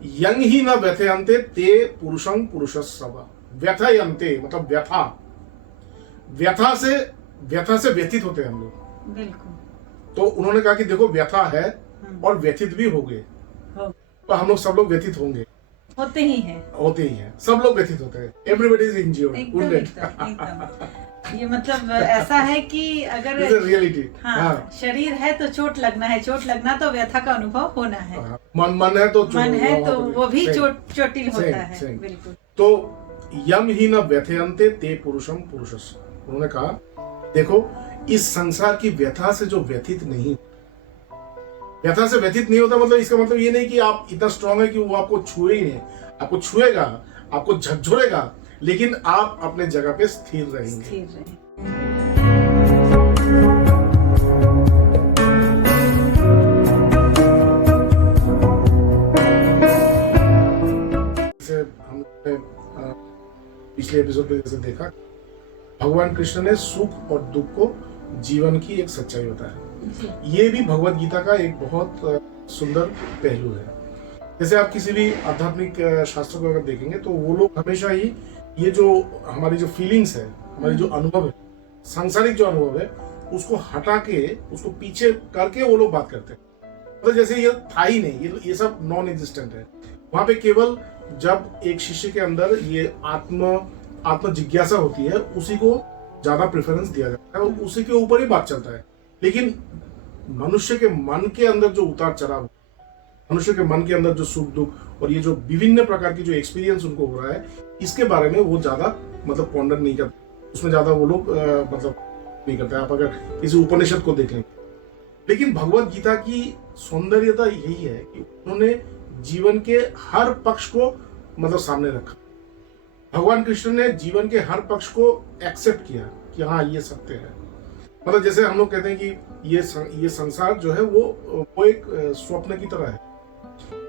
Young ही न व्यथयन्ते ते पुरुषं पुरुषस्सव। व्यथयन्ते मतलब व्यथा, व्यथा से व्यथित होते हैं हम लोग। बिल्कुल। तो उन्होंने कहा कि देखो व्यथा है और व्यथित भी हो गए, तो हम लोग सब लोग व्यथित होंगे, होते ही हैं, सब लोग व्यथित होते हैं। Everybody is injured. एकदम। ये मतलब ऐसा है कि अगर रियलिटी शरीर है तो चोट लगना है, चोट लगना तो व्यथा का अनुभव होना है। मन है तो वो भी चोटिल होता है। बिल्कुल। तो यम ही न व्यथयन्ते ते पुरुषम पुरुषस्य। उन्होंने कहा देखो इस संसार की व्यथा से जो व्यथित नहीं होता, मतलब इसका मतलब ये नहीं कि आप इतना स्ट्रांग है कि वो आपको छुए ही नहीं, आपको छुएगा, आपको झकझोरेगा, लेकिन आप अपने जगह पे स्थिर रहेंगे। जैसे हमने पिछले एपिसोड में जैसे देखा, भगवान कृष्ण ने सुख और दुख को जीवन की एक सच्चाई बताया। ये भी भगवत गीता का एक बहुत सुंदर पहलू है। जैसे आप किसी भी आध्यात्मिक शास्त्र को अगर देखेंगे तो वो लोग हमेशा ही ये जो हमारी जो फीलिंग्स है, हमारी जो अनुभव है, सांसारिक जो अनुभव है, उसको हटा के उसको पीछे करके वो लोग बात करते हैं। तो जैसे ये था ही नहीं, ये सब नॉन एग्जिस्टेंट है। वहां पे केवल जब एक शिष्य के अंदर ये आत्म जिज्ञासा होती है, उसी को ज्यादा प्रेफरेंस दिया जाता है और उसी के ऊपर ही बात चलता है। लेकिन मनुष्य के मन के अंदर जो उतार चढ़ाव, मनुष्य के मन के अंदर जो सुख दुख और ये जो विभिन्न प्रकार की जो एक्सपीरियंस उनको हो रहा है, इसके बारे में वो ज्यादा मतलब पॉन्डर नहीं करते, उसमें ज्यादा वो लोग मतलब नहीं करते। आप अगर किसी उपनिषद को देखें, लेकिन भगवत गीता की सौंदर्यता यही है कि उन्होंने जीवन के हर पक्ष को मतलब सामने रखा। भगवान कृष्ण ने जीवन के हर पक्ष को एक्सेप्ट किया कि हाँ ये सत्य है। मतलब जैसे हम लोग कहते हैं कि ये संसार जो है वो एक स्वप्न की तरह है,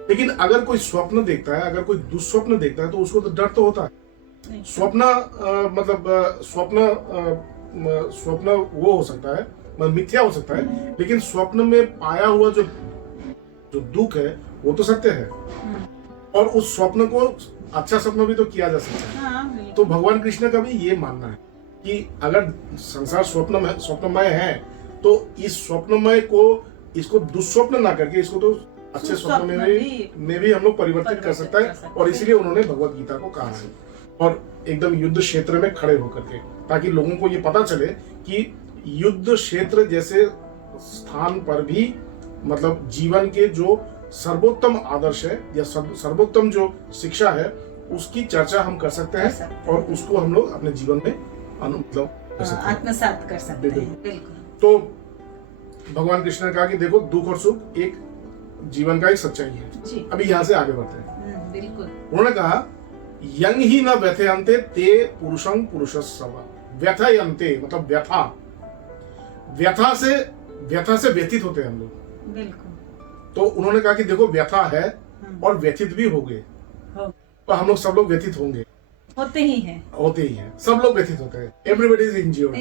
लेकिन अगर कोई स्वप्न देखता है, अगर कोई दुस्वप्न देखता है, तो उसको तो डर तो होता है। स्वप्न वो हो सकता है, मतलब मिथ्या हो सकता है, लेकिन स्वप्न में पाया हुआ जो दुख है वो तो सत्य है, और उस स्वप्न को अच्छा स्वप्न भी तो किया जा सकता है। तो भगवान कृष्ण का भी ये मानना है कि अगर संसार स्वप्नमय है, तो इस स्वप्नमय को इसको दुस्वप्न ना करके इसको तो अच्छे स्वप्न में भी हम लोग परिवर्तित कर सकता है। और इसीलिए उन्होंने भगवत गीता को कहा है, और एकदम युद्ध क्षेत्र में खड़े होकर के, ताकि लोगों को ये पता चले कि युद्ध क्षेत्र जैसे स्थान पर भी मतलब जीवन के जो सर्वोत्तम आदर्श है या सर्वोत्तम जो शिक्षा है, उसकी चर्चा हम कर सकते हैं और उसको हम लोग अपने जीवन में आत्मसात कर सकते हैं। तो भगवान कृष्ण ने कहा कि देखो दुख और सुख एक जीवन का एक सच्चाई है। अभी यहाँ से आगे बढ़ते हैं। बिल्कुल। उन्होंने कहा यंग ही न व्यथयन्ते ते पुरुषं पुरुषस्सव। व्यथयन्ते मतलब व्यथा से व्यथित होते हैं हम लोग। बिल्कुल। तो उन्होंने कहा कि देखो व्यथा है और व्यथित भी हो गए, तो हम लोग सब लोग व्यथित होंगे, होते ही हैं, सब लोग व्यथित होते हैं। Everybody is injured.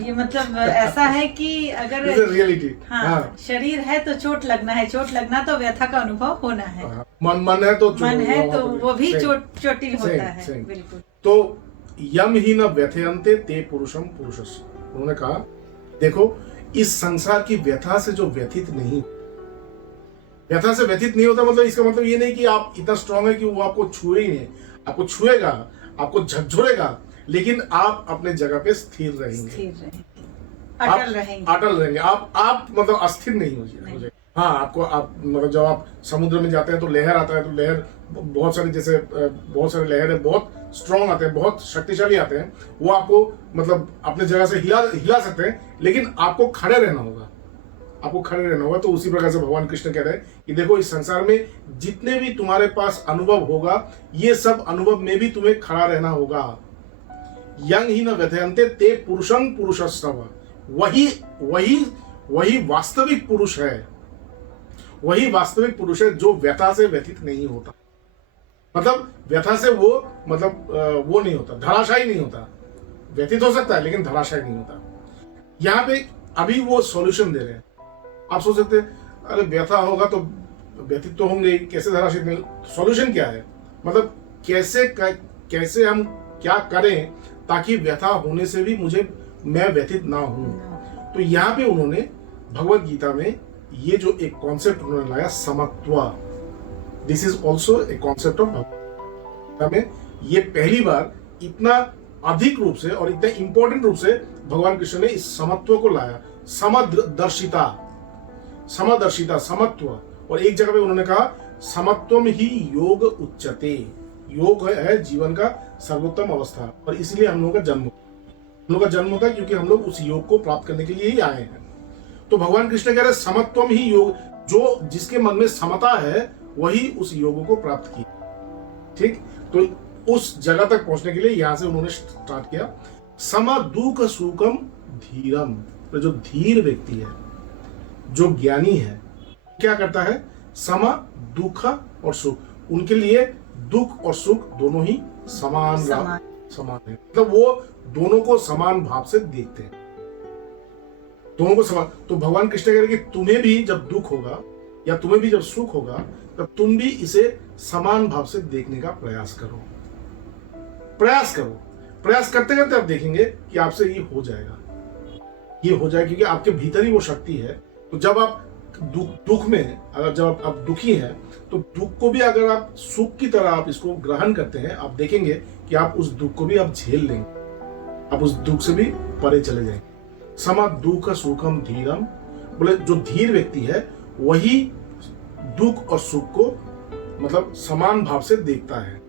ये मतलब ऐसा है कि अगर रियलिटी शरीर है तो चोट लगना है, चोट लगना तो व्यथा का अनुभव होना है। मन है तो वो भी चोटिल होता है। बिल्कुल। तो यम ही न व्यथयन्ते ते पुरुषम पुरुषस्य। उन्होंने कहा देखो इस संसार की व्यथा से जो व्यथित नहीं होता, मतलब इसका मतलब ये नहीं कि आप इतना स्ट्रांग है कि वो आपको छुए ही नहीं, आपको छुएगा, आपको झकझोरेगा, लेकिन आप अपने जगह पे स्थिर रहेंगे, अटल रहेंगे। आप मतलब अस्थिर नहीं हो जाए। हाँ, आप मतलब जब आप समुद्र में जाते हैं तो लहर आता है, तो लहर बहुत सारे लहर है, बहुत स्ट्रांग आते हैं, बहुत शक्तिशाली आते हैं, वो आपको मतलब अपने जगह से हिला सकते हैं, लेकिन आपको खड़े रहना होगा। तो उसी प्रकार से भगवान कृष्ण कह रहे हैं कि देखो इस संसार में जितने भी तुम्हारे पास अनुभव होगा, ये सब अनुभव में भी तुम्हें खड़ा रहना होगा। यंग ही न व्यथयन्ते ते पुरुषं पुरुषस्सव। वही वास्तविक पुरुष है, जो व्यथा से व्यथित नहीं होता। मतलब व्यथा से वो नहीं होता, धराशायी नहीं होता। व्यथित हो सकता है लेकिन धराशायी नहीं होता। यहाँ पे अभी वो सॉल्यूशन दे रहे हैं। आप सोच सकते हैं अरे व्यथा होगा तो व्यथित तो होंगे ही, कैसे धराशील में, सॉल्यूशन क्या है, मतलब कैसे हम क्या करें ताकि व्यथा होने से भी मैं व्यथित ना हूं। तो यहाँ पे उन्होंने भगवत गीता में ये जो एक कॉन्सेप्ट उन्होंने लाया, समत्व, this is also a concept of Bhagavat में। ये पहली बार इतना अधिक रूप से और इतने इंपॉर्टेंट रूप से भगवान कृष्ण ने इस समत्व को लाया, समदर्शिता, समत्व। और एक जगह पे उन्होंने कहा समत्वम ही योग उच्यते, योग है जीवन का सर्वोत्तम अवस्था, और इसलिए हम लोगों का जन्म होता है क्योंकि हम लोग उस योग को प्राप्त करने के लिए ही आए हैं। तो भगवान कृष्ण कह रहे समत्वम ही योग, जो जिसके मन में समता है वही उस योग को प्राप्त किया। ठीक, तो उस जगह तक पहुंचने के लिए यहां से उन्होंने स्टार्ट किया, सम दुख सुखम धीरम। तो जो धीर व्यक्ति है, जो ज्ञानी है, क्या करता है, सम दुख और सुख, उनके लिए दुख और सुख दोनों ही समान है, मतलब वो दोनों को समान भाव से देखते हैं, दोनों को समान। तो भगवान कृष्ण कह रहे कि तुम्हें भी जब दुख होगा या तुम्हें भी जब सुख होगा तब तुम भी इसे समान भाव से देखने का प्रयास करो। प्रयास करते करते आप देखेंगे कि आपसे ये हो जाएगा, क्योंकि आपके भीतर ही वो शक्ति है। तो जब आप दुख में, अगर जब आप दुखी हैं तो दुख को भी अगर आप सुख की तरह आप इसको ग्रहण करते हैं, आप देखेंगे कि आप उस दुख को भी आप झेल लेंगे, आप उस दुख से भी परे चले जाएंगे। सम दुख सुखम धीरम, बोले जो धीर व्यक्ति है वही दुख और सुख को मतलब समान भाव से देखता है।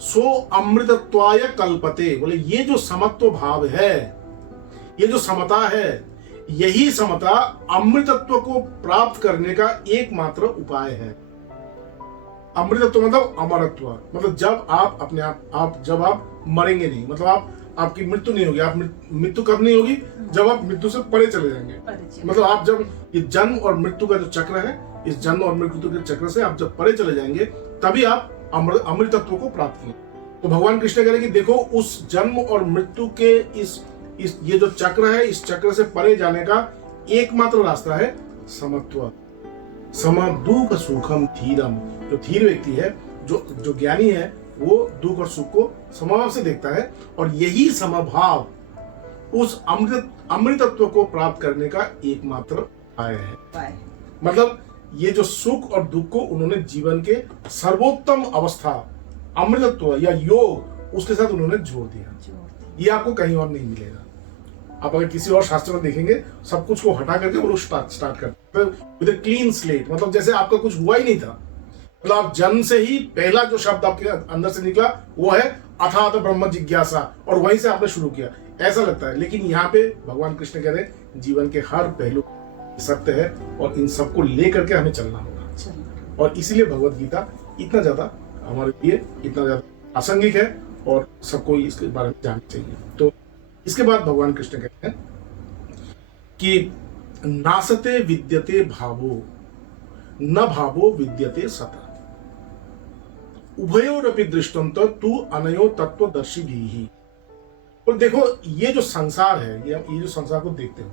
सो अमृतत्वाय कल्पते, बोले ये जो समत्व भाव है, ये जो समता है, यही समता अमृतत्व को प्राप्त करने का एकमात्र उपाय है। अमृतत्व मतलब अमरत्व, मतलब जब आप अपने आप जब आप मरेंगे नहीं, मतलब आपकी मृत्यु नहीं होगी। आप मृत्यु कब नहीं होगी, जब आप मृत्यु से परे चले जाएंगे। मतलब आप जब ये जन्म और मृत्यु का जो चक्र है, इस जन्म और मृत्यु के चक्र से आप जब परे चले जाएंगे तभी आप अमृतत्व को प्राप्त किए। तो भगवान कृष्ण कह रहे कि देखो उस जन्म और मृत्यु के इस ये जो चक्र है, इस चक्र से परे जाने का एकमात्र रास्ता है समत्व, सम दुख सुखम धीरम। जो धीर व्यक्ति है, जो ज्ञानी है, वो दुख और सुख को समभाव से देखता है, और यही समभाव उस अमृतत्व को प्राप्त करने का एकमात्र उपाय है। मतलब ये जो सुख और दुख को उन्होंने जीवन के सर्वोत्तम अवस्था, अमृतत्व या योग, उसके साथ उन्होंने जोड़ दिया। ये आपको कहीं और नहीं मिलेगा। आप अगर किसी और शास्त्र में देखेंगे, सब कुछ को हटा करके वो स्टार्ट करते विद अ क्लीन स्लेट, मतलब जैसे आपका कुछ हुआ ही नहीं था। मतलब आप जन्म से ही पहला जो शब्द आपके अंदर से निकला वो है अथात ब्रह्म जिज्ञासा, और वहीं से आपने शुरू किया, ऐसा लगता है। लेकिन यहाँ पे भगवान कृष्ण कह रहे हैं जीवन के हर पहलू सत्य है, और इन सबको लेकर के हमें चलना होगा। और इसीलिए भगवत गीता इतना ज्यादा हमारे लिए इतना ज्यादा प्रासंगिक है, और सबको इसके बारे में जानना चाहिए। तो इसके बाद भगवान कृष्ण कहते हैं कि नासते विद्यते भावो न भावो विद्यते सता, उभयोरपि दृष्टं तु अनयो तत्वदर्शी भी। और देखो ये जो संसार है, ये जो संसार को देखते हो,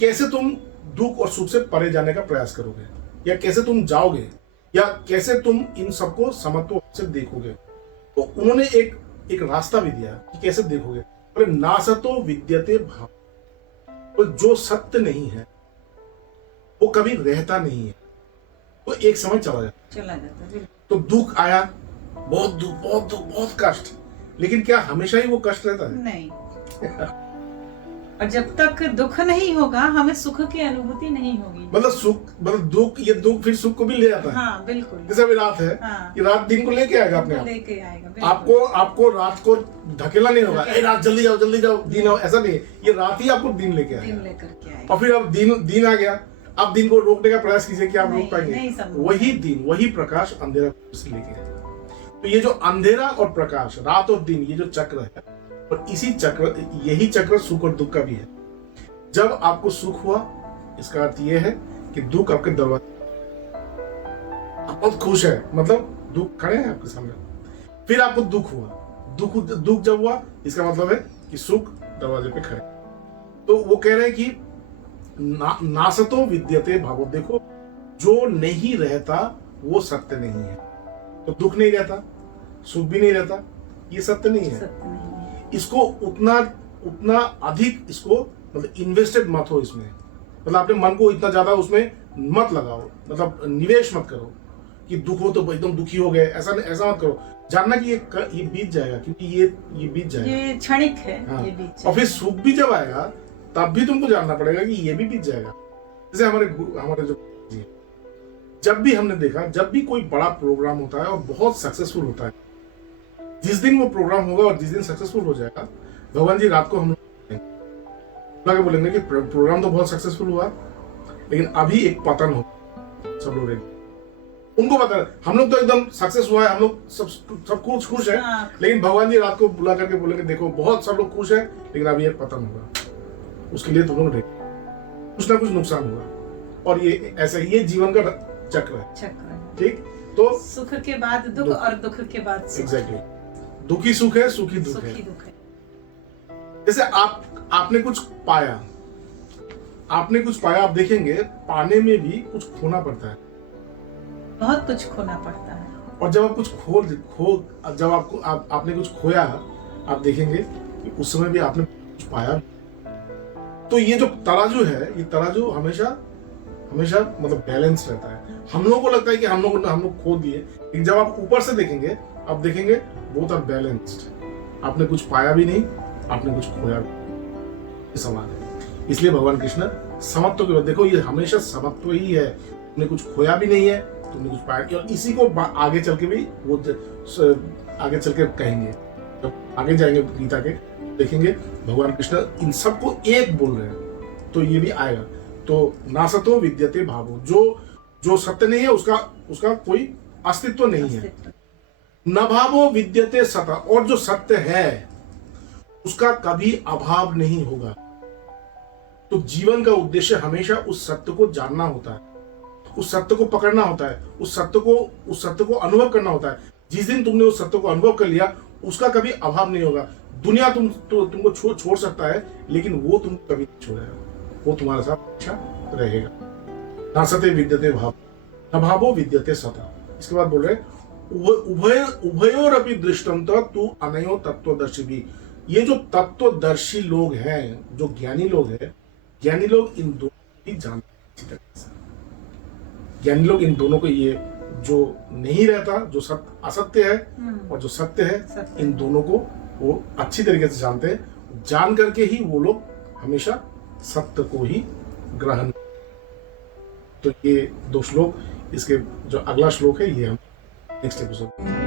कैसे तुम दुख और सुख से परे जाने का प्रयास करोगे, या कैसे तुम जाओगे, या कैसे तुम इन सबको समत्व से देखोगे। तो उन्होंने एक रास्ता भी दिया कि कैसे देखोगे। बोले नासतो विद्यते भाव, तो जो सत्य नहीं है वो कभी रहता नहीं है, वो एक समय चला जाता। तो दुख आया, बहुत दुख, बहुत दुख, बहुत कष्ट, लेकिन क्या हमेशा ही वो कष्ट रहता है? नहीं। और जब तक दुख नहीं होगा हमें सुख की अनुभूति नहीं होगी। मतलब सुख, मतलब दुख, ये दुख फिर सुख को भी ले आता है। हाँ, बिल्कुल। जैसे अभी रात है, हाँ, ये रात दिन को लेके आएगा अपने आप, लेके आएगा। आपको रात को धकेला नहीं होगा, रात जल्दी जाओ दिन आओ, ऐसा नहीं। ये रात ही आपको दिन लेके आएगा, और फिर अब दिन आ गया, आप दिन को रोकने का प्रयास कीजिए कि आप रोक पाएंगे? वही दिन, वही प्रकाश अंधेरा से लेके आए। तो ये जो अंधेरा और प्रकाश, रात और दिन, ये जो चक्र है, और यही चक्र सुख और दुख का भी है। जब आपको सुख हुआ, इसका अर्थ यह है कि दुख आपके दरवाजे, आप बहुत खुश है, मतलब दुख खड़े हैं आपके सामने। फिर आपको दुख हुआ, दुख जब हुआ, इसका मतलब है कि सुख दरवाजे पे खड़े। तो वो कह रहे हैं कि नासतो विद्यते भावो। देखो जो नहीं रहता वो सत्य नहीं है। तो दुख नहीं रहता, सुख भी नहीं रहता, ये सत्य नहीं है। सत्य नहीं है। इसको उतना उतना अधिक इसको मतलब इन्वेस्टेड मत हो इसमें, मतलब अपने मन को इतना ज्यादा उसमें मत लगाओ, मतलब निवेश मत करो कि दुख हो तो एकदम दुखी हो गए, ऐसा मत करो। जानना कि ये बीत जाएगा, क्योंकि ये बीत जाएगा, ये क्षणिक है। हाँ। ये बीत और फिर सुख भी जब आएगा तब भी तुमको जानना पड़ेगा कि ये भी बीत जाएगा। जैसे हमारे जो जी, जब भी हमने देखा, जब भी कोई बड़ा प्रोग्राम होता है और बहुत सक्सेसफुल होता है, जिस दिन वो प्रोग्राम होगा और जिस दिन सक्सेसफुल हो जाएगा, भगवान जी रात को हम लोग बोलेंगे कि प्रोग्राम तो बहुत सक्सेसफुल हुआ, लेकिन अभी एक पतन हो, सब लोग उनको पता है। हम लोग तो एकदम सक्सेस हुआ है, हम लोग सब कुछ खुश है, हाँ। लेकिन भगवान जी रात को बुला करके बोलेंगे देखो बहुत सब लोग खुश है, लेकिन अभी एक पतन होगा, उसके लिए तुम लोग कुछ ना कुछ नुकसान हुआ। और ये ऐसा ये जीवन का चक्र है। ठीक, तो सुख के बाद दुख और दुख के बाद सुख। एग्जैक्टली, दुखी सुख है, सुखी दुख है। जैसे आपने कुछ पाया, आप देखेंगे पाने में भी कुछ खोना पड़ता है, बहुत कुछ खोना पड़ता है। और जब आप कुछ जब आपने कुछ खोया, आप देखेंगे कि उस समय भी आपने कुछ पाया। तो ये जो तराजू है, ये तराजू हमेशा मतलब बैलेंस रहता है। हम लोगों को लगता है कि हम लोग खो दिए, लेकिन जब आप ऊपर से देखेंगे, आप देखेंगे बोथ आर बैलेंस्ड। आपने कुछ पाया भी नहीं, आपने कुछ खोया भी नहीं, समान है। इसलिए भगवान कृष्ण समत्व के बाद देखो, ये हमेशा समत्व ही है। तुमने कुछ खोया भी नहीं है, तुमने कुछ पाया, और इसी को आगे चल के भी वो आगे चल के कहेंगे, जब आगे जाएंगे गीता के, देखेंगे भगवान कृष्ण इन सबको एक बोल रहे हैं। तो ये भी आएगा। तो नासतो विद्यते भावो, जो सत्य नहीं है उसका कोई अस्तित्व नहीं है। न भावो विद्यते सता, और जो सत्य है उसका कभी अभाव नहीं होगा। तो जीवन का उद्देश्य हमेशा उस सत्य को जानना होता है, उस सत्य को पकड़ना होता है, उस सत्य को अनुभव करना होता है। जिस दिन तुमने उस सत्य को अनुभव कर लिया, उसका कभी अभाव नहीं होगा। दुनिया तुमको छोड़ सकता है, लेकिन वो तुम कभी नहीं छोड़ेगा, वो तुम्हारे साथ हमेशा रहेगा। नासते विद्यते भाव, न भावो विद्यते सता। इसके बाद बोल रहे उभयोरपि दृष्टंत तू अनयो तत्वदर्शी भी। ये जो तत्वदर्शी लोग हैं, जो ज्ञानी लोग हैं, ज्ञानी लोग इन दोनों की जानते अच्छी तरह से। ज्ञानी लोग इन दोनों को, ये जो नहीं रहता, जो असत्य है और जो सत्य है, इन दोनों को वो अच्छी तरीके से जानते हैं। जान करके ही वो लोग हमेशा सत्य को ही ग्रहण। तो ये 2 श्लोक, इसके जो अगला श्लोक है ये हम नेक्स्ट एपिसोड